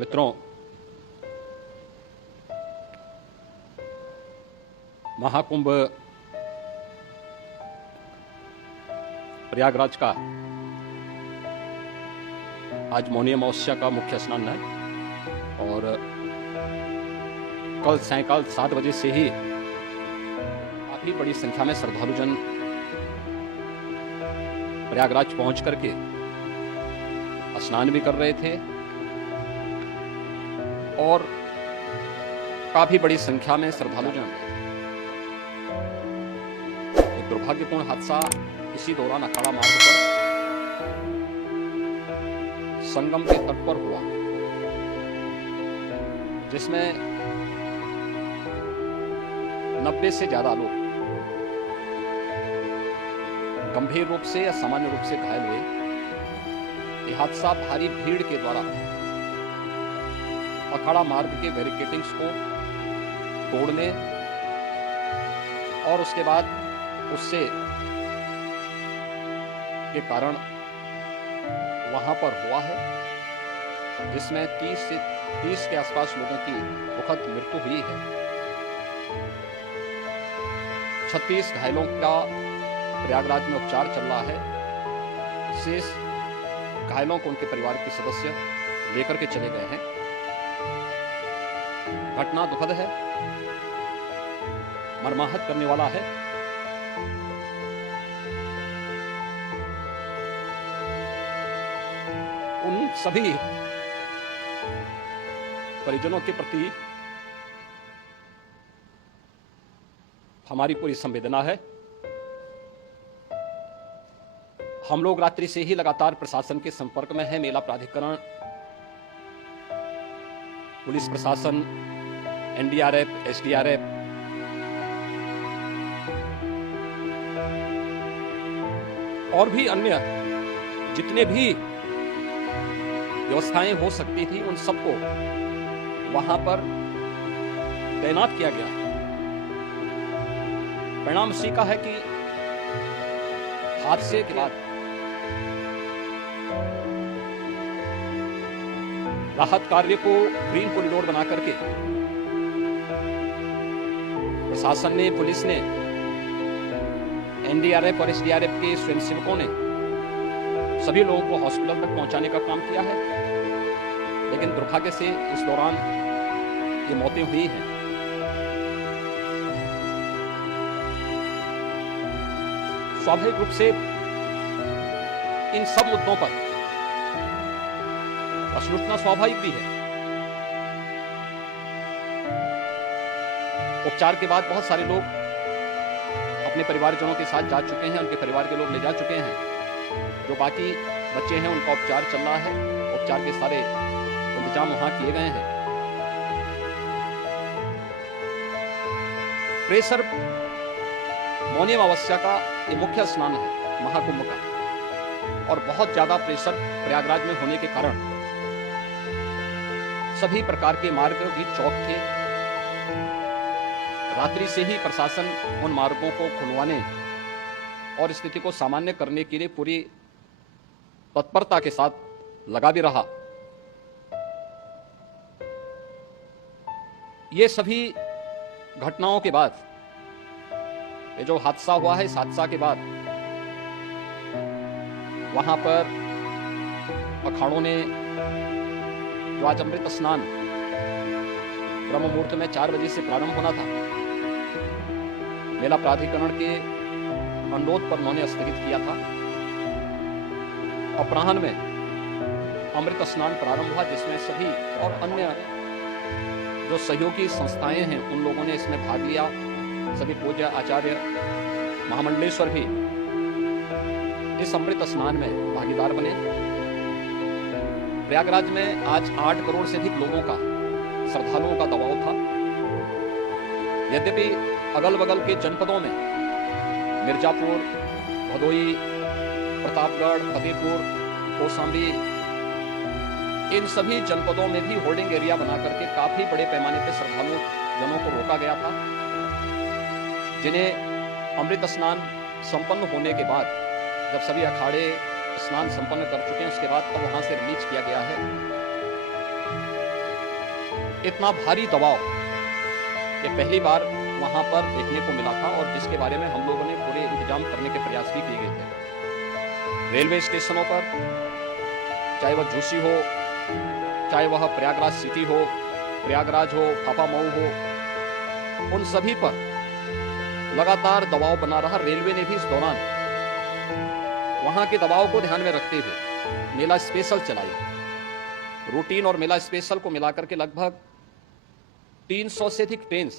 मित्रों, महाकुंभ प्रयागराज का आज मौनी अमावस्या का मुख्य स्नान है और कल सायंकाल 7 बजे से ही काफी बड़ी संख्या में श्रद्धालुजन प्रयागराज पहुंच करके स्नान भी कर रहे थे और काफी बड़ी संख्या में श्रद्धालुजन एक दुर्भाग्यपूर्ण हादसा इसी दौरान अखाड़ा मार्ग पर संगम के तट पर हुआ, जिसमें 90 से ज्यादा लोग गंभीर रूप से या सामान्य रूप से घायल हुए। यह हादसा भारी भीड़ के द्वारा अखाड़ा मार्ग के बैरिकेडिंग्स को तोड़ने और उसके बाद उससे के कारण वहां पर हुआ है, जिसमें 30 के आसपास लोगों की दुखद मृत्यु हुई है। 36 घायलों का प्रयागराज में उपचार चल रहा है। शेष घायलों को उनके परिवार के सदस्य लेकर के चले गए हैं। घटना दुखद है, मर्माहत करने वाला है। उन सभी परिजनों के प्रति हमारी पूरी संवेदना है। हम लोग रात्रि से ही लगातार प्रशासन के संपर्क में हैं। मेला प्राधिकरण, पुलिस प्रशासन, एनडीआरएफ, एसडीआरएफ, और भी अन्य जितने भी व्यवस्थाएं हो सकती थी उन सबको वहां पर तैनात किया गया है। परिणाम इसी का है कि हादसे के बाद राहत कार्य को ग्रीन कॉरिडोर बना करके प्रशासन ने, पुलिस ने, एनडीआरएफ और एसडीआरएफ के स्वयंसेवकों ने सभी लोगों को हॉस्पिटल तक पहुंचाने का काम किया है। लेकिन दुर्भाग्य से इस दौरान ये मौतें हुई हैं। स्वाभाविक रूप से इन सब मुद्दों पर प्रश्न उठना स्वाभाविक भी है। उपचार के बाद बहुत सारे लोग अपने परिवारजनों के साथ जा चुके हैं, उनके परिवार के लोग ले जा चुके हैं। जो बाकी बच्चे हैं उनका उपचार चल रहा है। उपचार के सारे इंतजाम वहां किए गए हैं। प्रेशर मौनी अमावस्या का ये मुख्य स्नान है महाकुंभ का, और बहुत ज्यादा प्रेशर प्रयागराज में होने के कारण सभी प्रकार के मार्ग भी चौक थे। रात्रि से ही प्रशासन उन मार्गों को खुलवाने और स्थिति को सामान्य करने के लिए पूरी तत्परता के साथ लगा भी रहा। ये सभी घटनाओं के बाद, ये जो हादसा हुआ है, इस हादसा के बाद वहां पर अखाड़ों ने जो आज अमृत स्नान ब्रह्म मुहूर्त में 4 बजे से प्रारंभ होना था, मेला प्राधिकरण के अनुरोध पर उन्होंने स्थगित किया था। अपराह्न में अमृत स्नान प्रारंभ हुआ, जिसमें सभी और अन्य जो सहयोगी संस्थाएं हैं उन लोगों ने इसमें भाग लिया। सभी पूज्य आचार्य, महामंडलेश्वर भी इस अमृत स्नान में भागीदार बने। प्रयागराज में आज 8 करोड़ से अधिक लोगों का, श्रद्धालुओं का दबाव था। यद्यपि अगल बगल के जनपदों में मिर्जापुर, भदोई, प्रतापगढ़, फतेहपुर, कौशाम्बी, इन सभी जनपदों में भी होल्डिंग एरिया बना करके काफी बड़े पैमाने पर श्रद्धालु जनों को रोका गया था, जिन्हें अमृत स्नान संपन्न होने के बाद, जब सभी अखाड़े स्नान संपन्न कर चुके हैं, उसके बाद तब वहां से रिलीज किया गया है। इतना भारी दबाव ये पहली बार वहाँ पर देखने को मिला था, और जिसके बारे में हम लोगों ने पूरे इंतजाम करने के प्रयास भी किए गए थे। रेलवे स्टेशनों पर, चाहे वह जोशी हो, चाहे वह प्रयागराज सिटी हो, प्रयागराज हो, फाफामऊ हो, उन सभी पर लगातार दबाव बना रहा। रेलवे ने भी इस दौरान वहां के दबाव को ध्यान में रखते हुए मेला स्पेशल चलाई। रूटीन और मेला स्पेशल को मिलाकर के लगभग 300 से अधिक ट्रेन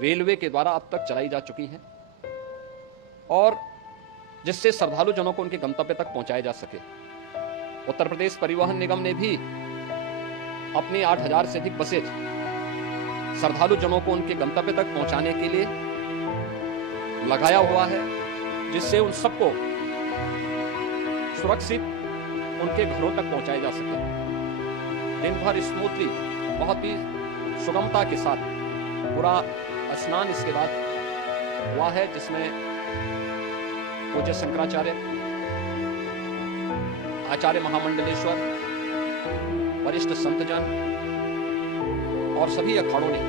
रेलवे के द्वारा अब तक चलाई जा चुकी हैं, और जिससे श्रद्धालु जनों को उनके गंतव्य तक पहुंचाया जा सके। उत्तर प्रदेश परिवहन निगम ने भी अपनी 8000 से अधिक बसें श्रद्धालु जनों को उनके गंतव्य तक पहुंचाने के लिए लगाया हुआ है, जिससे उन सबको सुरक्षित उनके घरों तक पहुंचाया जा सके। दिन भर स्मूथली, बहुत ही सुगमता के साथ पूरा स्नान इसके बाद हुआ है, जिसमें पूज्य शंकराचार्य, आचार्य महामंडलेश्वर, वरिष्ठ संतजन और सभी अखाड़ों ने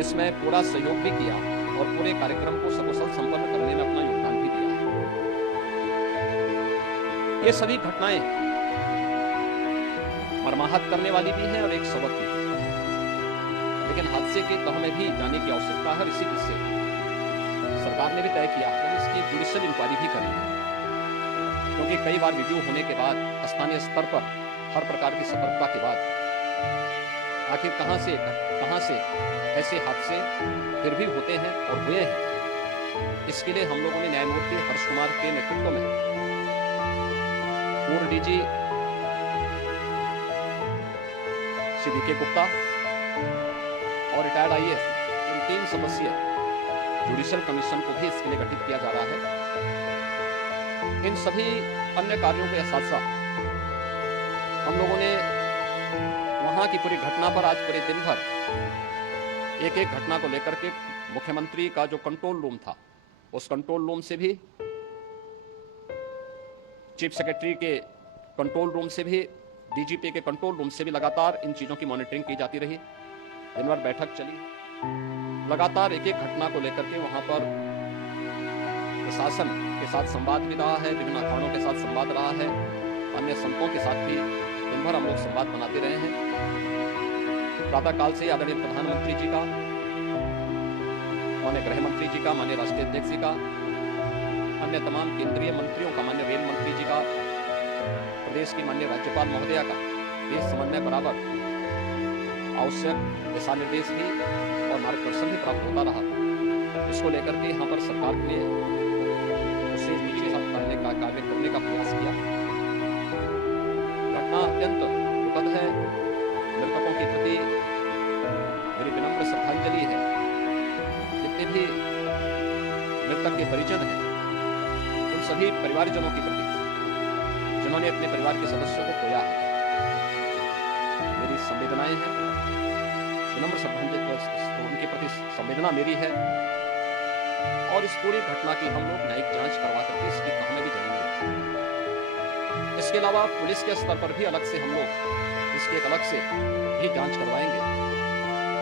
इसमें पूरा सहयोग भी किया और पूरे कार्यक्रम को सकुशल संपन्न करने में अपना योगदान भी दिया है। ये सभी घटनाएं मर्माहत करने वाली भी हैं और एक सबक भी, लेकिन हादसे के तह में भी जाने की आवश्यकता है। इसी से सरकार ने भी तय किया कि हम इसकी जुडिशियल इंक्वायरी भी करेंगे, क्योंकि कई बार वीडियो होने के बाद स्थानीय स्तर पर हर प्रकार की सतर्कता के बाद आखिर कहां से ऐसे हादसे फिर भी होते हैं और हुए हैं। इसके लिए हम लोगों ने न्यायमूर्ति हर्ष कुमार के नेतृत्व में पूर्व डीजी श्री वी.के. गुप्ता और रिटायर्ड आईएएस, इन 3 सदस्यीय जुडिशियल कमीशन को भी इसके लिए गठित किया जा रहा है। इन सभी अन्य कार्यों के साथ साथ हम लोगों ने वहां की पूरी घटना पर आज पूरे दिन भर एक एक घटना को लेकर के मुख्यमंत्री का जो कंट्रोल रूम था, उस कंट्रोल रूम से भी, चीफ सेक्रेटरी के कंट्रोल रूम से भी, डीजीपी के कंट्रोल रूम से भी लगातार इन चीजों की मॉनिटरिंग की जाती रही। दिन भर बैठक चली, लगातार एक एक घटना को लेकर के वहां पर प्रशासन के साथ संवाद भी रहा है, विभिन्न अखाड़ों के साथ संवाद रहा है, अन्य संतों के साथ भी दिन भर हम लोग संवाद बनाते रहे हैं। प्रातः काल से आदरणीय प्रधानमंत्री जी का, माननीय गृह मंत्री जी का, माननीय राष्ट्रीय अध्यक्ष जी का, अन्य तमाम केंद्रीय मंत्रियों का, माननीय रेल मंत्री जी का, प्रदेश की माननीय राज्यपाल महोदया का देश समन्वय बराबर आवश्यक दिशा निर्देश भी और मार्गदर्शन भी प्राप्त होता रहा। इसको लेकर के यहाँ पर सरकार ने उसे नीचे करने का कार्य करने का प्रयास किया। घटना अत्यंत दुखद है। मृतकों के प्रति मेरी विनम्र श्रद्धांजलि है। जितने भी मृतक के परिजन हैं, उन सभी परिवारजनों के प्रति जिन्होंने अपने परिवार के सदस्यों को खोया है, मेरी संवेदनाएं हैं। विनम्र श्रद्धांजलि उनके प्रति संवेदना मेरी है, और इस पूरी घटना की हम लोग न्यायिक जांच करवा करके इसकी तह में भी जाएंगे। इसके अलावा पुलिस के स्तर पर भी अलग से हम लोग इसकी एक अलग से भी जांच करवाएंगे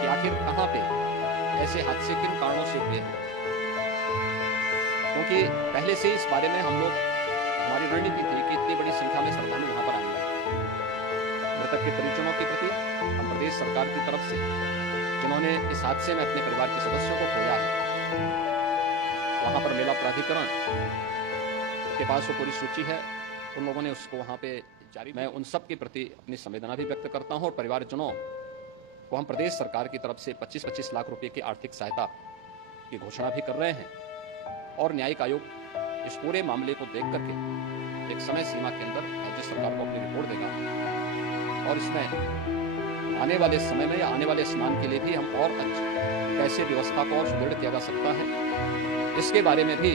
कि आखिर कहां पे ऐसे हादसे किन कारणों से हुए हैं, क्योंकि पहले से इस बारे में हम लोग, हमारी रणनीति थी कि इतनी बड़ी संख्या में श्रद्धालु वहां पर आएंगे। मृतक के परिजनों के प्रति हम प्रदेश सरकार की तरफ से, जिन्होंने इस हादसे में अपने परिवार के सदस्यों को खोया है, वहां पर मेला प्राधिकरण के पास वो पूरी सूची है, उन लोगों ने उसको वहां पे जारी। मैं उन सब के प्रति अपनी संवेदना भी व्यक्त करता हूं, और परिवारजनों को हम प्रदेश सरकार की तरफ से 25-25 लाख रुपए की आर्थिक सहायता की घोषणा भी कर रहे हैं। और न्यायिक आयोग इस पूरे मामले को देख करके एक समय सीमा के अंदर राज्य सरकार को अपनी रिपोर्ट देगा, और इसमें आने वाले समय में या आने वाले स्नान के लिए भी हम और कैसे व्यवस्था को और सुदृढ़ किया जा सकता है, इसके बारे में भी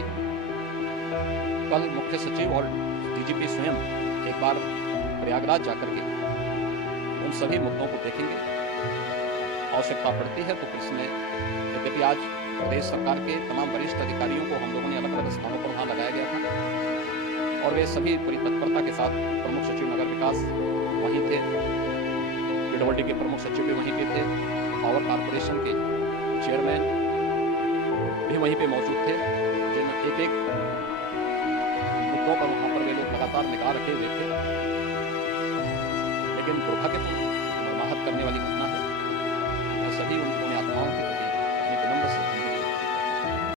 कल मुख्य सचिव और डीजीपी स्वयं एक बार प्रयागराज जाकर के उन सभी मुद्दों को देखेंगे। आवश्यकता पड़ती है तो इसमें, यद्यपि आज प्रदेश सरकार के तमाम वरिष्ठ अधिकारियों को हम लोगों ने अलग अलग स्थानों पर वहां लगाया गया था, और वे सभी पूरी तत्परता के साथ, प्रमुख सचिव नगर विकास वहीं थे, पीडब्ल्यूडी के प्रमुख सचिव भी वहीं पे थे, पावर कॉरपोरेशन के चेयरमैन भी वहीं पे मौजूद थे, जिन एक-एक मुद्दों पर वहाँ पर वे लोग लगातार निगाह रखे हुए थे। लेकिन दुर्भाग्यपूर्ण